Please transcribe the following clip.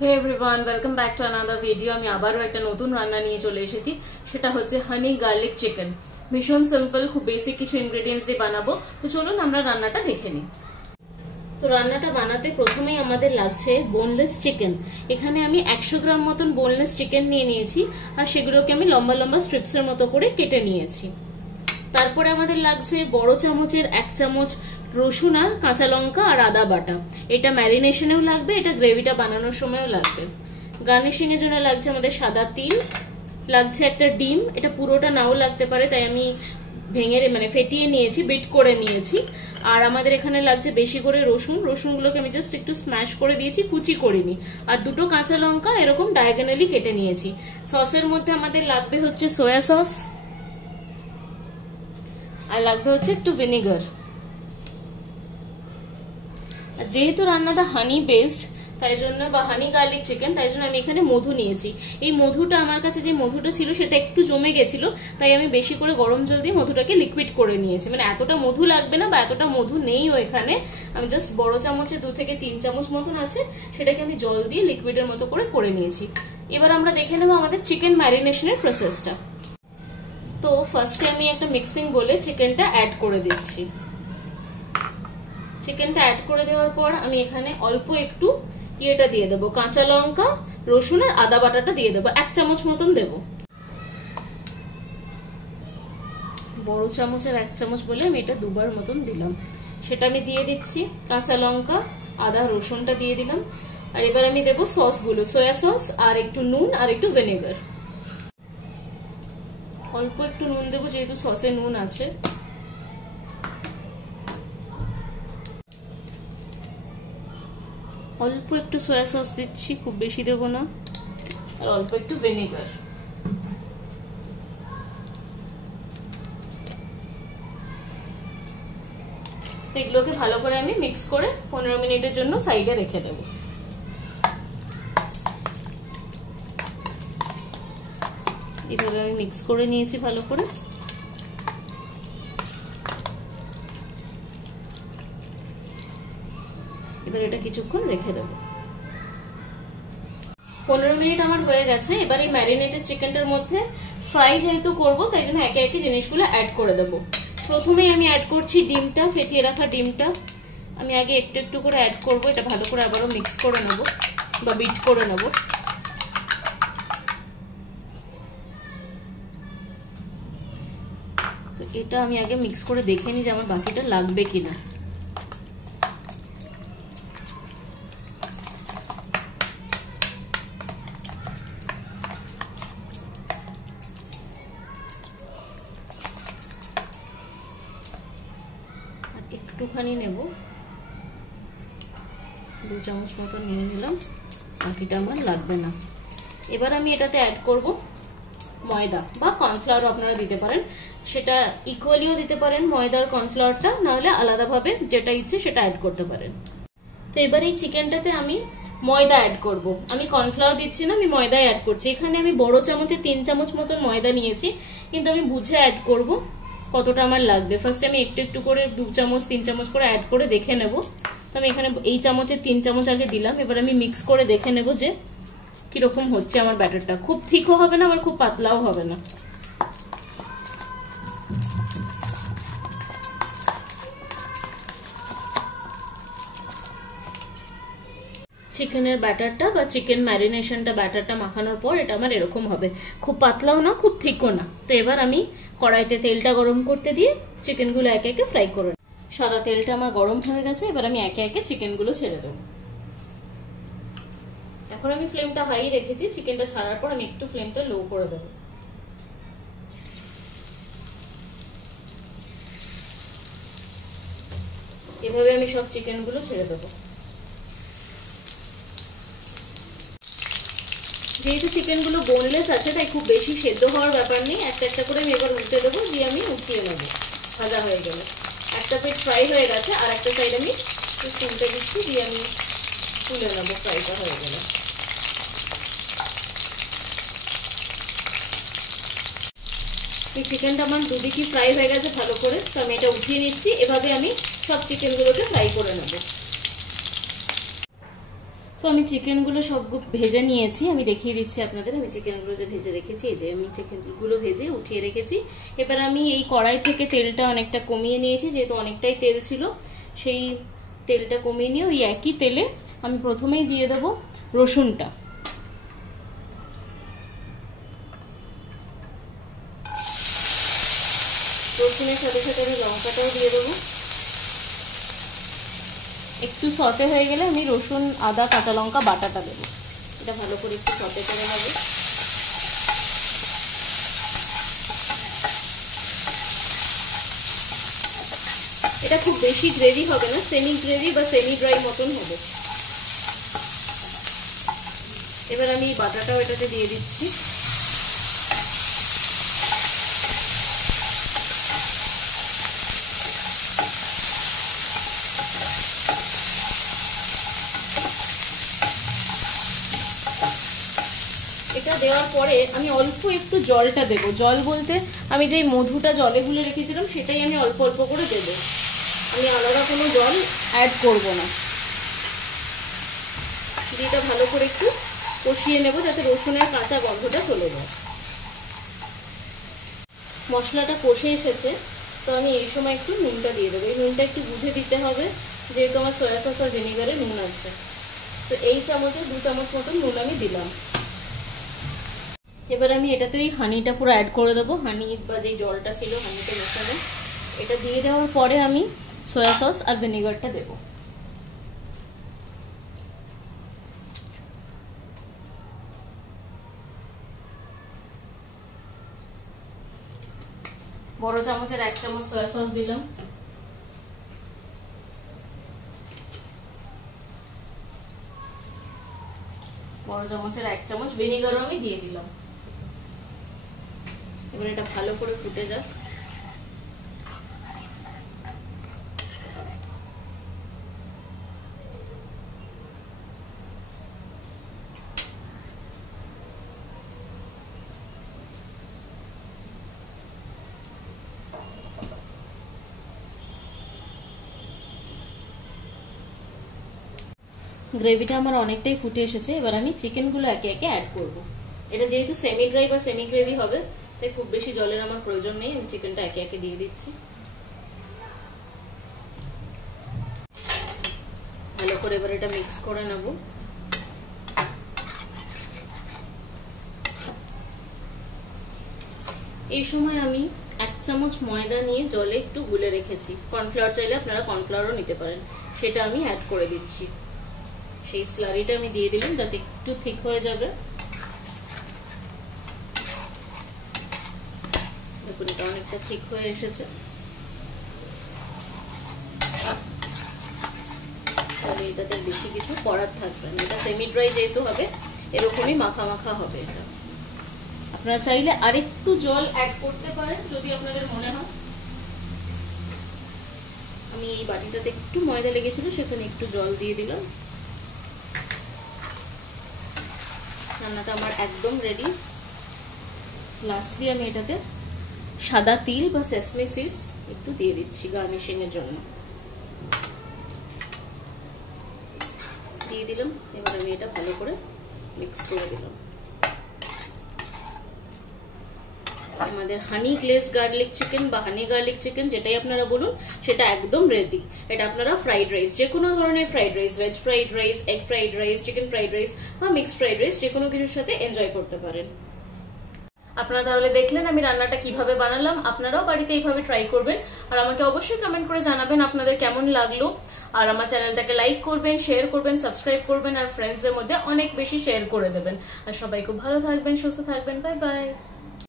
Hey everyone, welcome back to another video. আমি আবারও একটা নতুন রান্না নিয়ে চলে এসেছি। সেটা হচ্ছে হানি গার্লিক চিকেন। ভীষণ সিম্পল, খুব বেসিক কিছু ইনগ্রেডিয়েন্টস দিয়ে বানাবো। তো চলুন আমরা রান্নাটা দেখে নিই। তো রান্নাটা বানাতে প্রথমেই আমাদের লাগছে বোনলেস চিকেন। এখানে আমি 100 গ্রাম মতন বোনলেস চিকেন নিয়ে নিয়েছি, আর সেগুলোকে আমি লম্বা লম্বা স্ট্রিপসের মতো করে কেটে নিয়েছি। তারপরে আমাদের লাগছে বড় চামচের 1 চামচ রসুন আর কাঁচা লঙ্কা আর আদা বাটা। এটা ম্যারিনেশনেও লাগবে, এটা গ্রেভিটা বানানোর সময়ও লাগবে। গার্নিশিং এর জন্য লাগছে আমাদের সাদা তিল, লাগছে একটা ডিম। এটা পুরোটা নাও লাগতে পারে, তাই আমি ভেঙে ফেটিয়ে নিয়েছি, বিট করে নিয়েছি। আর আমাদের এখানে লাগছে বেশি করে রসুনগুলোকে আমি জাস্ট একটু স্ম্যাশ করে দিয়েছি, কুচি করিনি। আর দুটো কাঁচা লঙ্কা এরকম ডায়াগোনালি কেটে নিয়েছি। সসের মধ্যে আমাদের লাগবে হচ্ছে সয়া সস, আর লাগবে হচ্ছে একটু ভিনেগার। যেহেতু রান্নাটা হানি বেসড তাই জন্য, বা হানি গার্লিক চিকেন, তাই জন্য আমি এখানে মধু নিয়েছি। এই মধুটা আমার কাছে যে মধুটা ছিল সেটা একটু জমে গেছিল, তাই আমি বেশি করে গরম জল দিয়ে মধুটাকে লিকুইড করে নিয়েছি। এতটা মধু লাগবে না, বা এতটা মধু নেইও এখানে। আমি জাস্ট বড় চামচে 2 থেকে 3 চামচ মতন আছে, সেটাকে আমি জল দিয়ে লিকুইডের মতো করে নিয়েছি। এবার আমরা দেখে নেবো আমাদের চিকেন ম্যারিনেশনের প্রসেসটা। তো ফার্স্টে আমি একটা মিক্সিং বলে চিকেনটা অ্যাড করে দিচ্ছি। চিকেনটা অ্যাড করে দেওয়ার পর আমি এখানে অল্প একটু ইয়েটা দিয়ে দেবো, কাঁচা লঙ্কা, রসুন আর আদা বাটাটা দিয়ে দেবো। 1 চামচ মতন দেবো। বড় চামচের 1 চামচ বলে আমি এটা 2 বার মতন দিলাম। সেটা আমি দিয়ে দিচ্ছি। কাঁচা লঙ্কা, আদা, রসুনটা দিয়ে দিলাম। আর এবার আমি দেবো সসগুলো, সয়া সস আর একটু নুন আর একটু ভিনেগার। অল্প একটু নুন দেবো, যেহেতু সসে নুন আছে। অল্প একটু সয়া সস দিচ্ছি, খুব বেশি দেবো না। আর অল্প একটু ভিনেগার। এগুলোকে ভালো করে আমি মিক্স করে 15 মিনিটের জন্য সাইডে রেখে দেবো। এভাবে আমি মিক্স করে নিয়েছি ভালো করে। এবার এটা কিছুক্ষণ রেখে দেবো। 15 মিনিট আমার হয়ে গেছে। এবার এই ম্যারিনেটেড চিকেনটার মধ্যে ফ্রাই যেহেতু করবো, তাই জন্য একে একে জিনিসগুলো অ্যাড করে দেবো। প্রথমেই আমি অ্যাড করছি ডিমটা, ফেটিয়ে রাখা ডিমটা। আমি আগে একটু একটু করে অ্যাড করবো। এটা ভালো করে আবারও মিক্স করে নেবো বা বিট করে নেবো। তো এটা আমি আগে মিক্স করে দেখে নিই যে আমার বাকিটা লাগবে কিনা। একটুখানি নেব, 2 চামচ মতো নিয়ে নিলাম, বাকিটা আমার লাগবে না। এবার আমি এটাতে অ্যাড করব ময়দা বা কর্নফ্লাওয়ার, আপনারা দিতে পারেন। সেটা ইকুয়ালিও দিতে পারেন ময়দার কর্নফ্লাওয়ারটা, নাহলে আলাদাভাবে যেটা ইচ্ছে সেটা অ্যাড করতে পারেন। তো এবার এই চিকেনটাতে আমি ময়দা অ্যাড করব। আমি কর্নফ্লাওয়ার দিচ্ছি না, আমি ময়দাই অ্যাড করছি। এখানে আমি বড় চামচে 3 চামচ মতন ময়দা নিয়েছি, কিন্তু আমি বুঝে অ্যাড করব কতটা আমার লাগবে। ফার্স্ট আমি একটু একটু করে 2 চামচ 3 চামচ করে অ্যাড করে দেখে নেব। তো আমি এখানে এই চামচে 3 চামচ আগে দিলাম। এবার আমি মিক্স করে দেখে নেব যে কিরকম হচ্ছে আমার ব্যাটারটা। খুব থিকও হবে না, আবার খুব পাতলাও হবে না। চিকেনের ব্যাটারটা বা চিকেন ম্যারিনেশনটা, ব্যাটারটা মাখানোর পর এটা আমার এরকম হবে। খুব পাতলাও না, খুব থিকও না। তো এবার আমি কড়াইতে তেলটা গরম করতে দিয়ে চিকেনগুলো একে একে ফ্রাই করে। সাদা তেলটা আমার গরম হয়ে গেছে। এবার আমি একে একে চিকেনগুলো ছেড়ে দেবো। এখন আমি ফ্লেমটা হাই রেখেছি। চিকেনটা ছাড়ার পর আমি একটু ফ্লেমটা লো করে দেবো। এভাবে আমি সব চিকেনগুলো ছেড়ে দেবো। যেহেতু চিকেনগুলো বোনলেস আছে, তাই খুব বেশি সেদ্ধ হওয়ার ব্যাপার নেই। একটা একটা করে আমি এবার উল্টে দেবো, দিয়ে আমি উঠিয়ে নেবো ভাজা হয়ে গেলে। একটা পিঠ ফ্রাই হয়ে গেছে, আর একটা সাইড আমি উল্টে দিচ্ছি, দিয়ে আমি তুলে নেবো ফ্রাইটা হয়ে গেলে। এই চিকেনটা আমার দুদিকই ফ্রাই হয়ে গেছে ভালো করে। তো আমি এটা উঠিয়ে নিচ্ছি। এভাবে আমি সব চিকেনগুলোকে ফ্রাই করে নেবো। তো তো আমি চিকেনগুলো সব ভেজে নিয়েছি, আমি দেখিয়ে দিচ্ছি আপনাদের। আমি চিকেনগুলো যে ভেজে রেখেছি, এই যে আমি চিকেনগুলো ভেজে উঠিয়ে রেখেছি। এবার আমি এই কড়াই থেকে তেলটা অনেকটা কমিয়ে নিয়েছি, যেহেতু অনেকটাই তেল ছিল, সেই তেলটা কমিয়ে নিয়ে ওই একই তেলে আমি প্রথমেই দিয়ে দেবো রসুনটা। রসুনের সাথে সাথে আমি লঙ্কাটাও দিয়ে দেবো। একটু সতে হয়ে গেলে আমি রসুন, আদা, কাঁচা লঙ্কা বাটাটা দেবো। এটা ভালো করে একটু সতে করে নেবো। এটা খুব বেশি গ্রেভি হবে না, সেমি গ্রেভি বা সেমি ড্রাই মতন হবে। এবার আমি বাটাটাও এটাতে দিয়ে দিচ্ছি। এটা দেওয়ার পরে আমি অল্প একটু জলটা দেবো। জল বলতে আমি যেই মধুটা জলে গুলে রেখেছিলাম সেটাই আমি অল্প অল্প করে দেবো, আমি আলাদা কোনো জল অ্যাড করব না। এটা ভালো করে একটু কষিয়ে নেব যাতে রসুনের কাঁচা গন্ধটা চলে যায়। মশলাটা কষে এসেছে, তো আমি এই সময় একটু নুনটা দিয়ে দেবো। এই নুনটা একটু বুঝে দিতে হবে, যেহেতু আমার সয়া সস আর ভিনেগারে নুন আছে। তো এই চামচে 2 চামচ মতন নুন আমি দিলাম। এবার আমি এটাতে ওই হানিটা পুরো অ্যাড করে দেবো। হানি বা যেই জলটা ছিল হানিতে মেশানো, এটা দিয়ে দেওয়ার পরে আমি সয়া সস আর ভিনেগারটা দেবো। বড় চামচের 1 চামচ সয়া সস দিলাম। বড় চামচের 1 চামচ ভিনেগারও আমি দিয়ে দিলাম। এবার এটা ভালো করে ফুটে যাক। গ্রেভিটা আমার অনেকটাই ফুটে এসেছে। এবার আমি চিকেনগুলো একে একে অ্যাড করব। এটা যেহেতু সেমি ড্রাই বা সেমি গ্রেভি হবে, তাই খুব বেশি জলের আমার প্রয়োজন নেই। আমি চিকেনটা একে একে দিয়ে দিচ্ছি। ভালো করে এবার এটা মিক্স করে নেব। এই সময় আমি 1 চামচ ময়দা নিয়ে জলে একটু গুলে রেখেছি। কর্নফ্লাওয়ার চাইলে আপনারা কর্নফ্লাওয়ারও নিতে পারেন, সেটা আমি অ্যাড করে দিচ্ছি। সেই স্লারিটা আমি দিয়ে দিলাম যাতে একটু ঠিক হয়ে যাবে। দেখুন এটা অনেকটা ঠিক হয়ে এসেছে। তাহলে এটাতে বেশি কিছু করার থাকবে না, এটা সেমি ড্রাই যেহেতু হবে এরকমই মাখা মাখা হবে। এটা আপনারা চাইলে আরেকটু জল অ্যাড করতে পারেন যদি আপনাদের মনে হয়। আমি এই বাটিটাতে একটু ময়দা লেগেছিল, সেখানে একটু জল দিয়ে দিলাম। রান্নাটা আমার একদম রেডি। লাস্টলি আমি এটাতে সাদা তিল বা সেসমি সিডস একটু দিয়ে দিচ্ছি গার্নিশিং এর জন্য। দিয়ে দিলাম। এবার আমি এটা ভালো করে মিক্স করে দিলাম। আমাদের হানি গ্লেজ গার্লিক চিকেন বা হানি গার্লিক চিকেন যেটাই আপনারা বলুন, সেটা একদম রেডি। এটা আপনারা ফ্রাইড রাইস, যে কোনো ধরনের fried rice, veg fried rice, egg fried rice, chicken fried rice বা মিক্সড ফ্রাইড রাইস, যে কোনো কিছুর সাথে এনজয় করতে পারেন। আপনারা তাহলে দেখলেন আমি রান্নাটা কিভাবে বানালাম। আপনারাও বাড়িতে এইভাবে ট্রাই করবেন আর আমাকে অবশ্যই কমেন্ট করে জানাবেন আপনাদের কেমন লাগলো। আর আমার চ্যানেলটাকে লাইক করবেন, শেয়ার করবেন, সাবস্ক্রাইব করবেন আর ফ্রেন্ডসদের মধ্যে অনেক বেশি শেয়ার করে দেবেন। আর সবাই খুব ভালো থাকবেন, সুস্থ থাকবেন। Bye bye.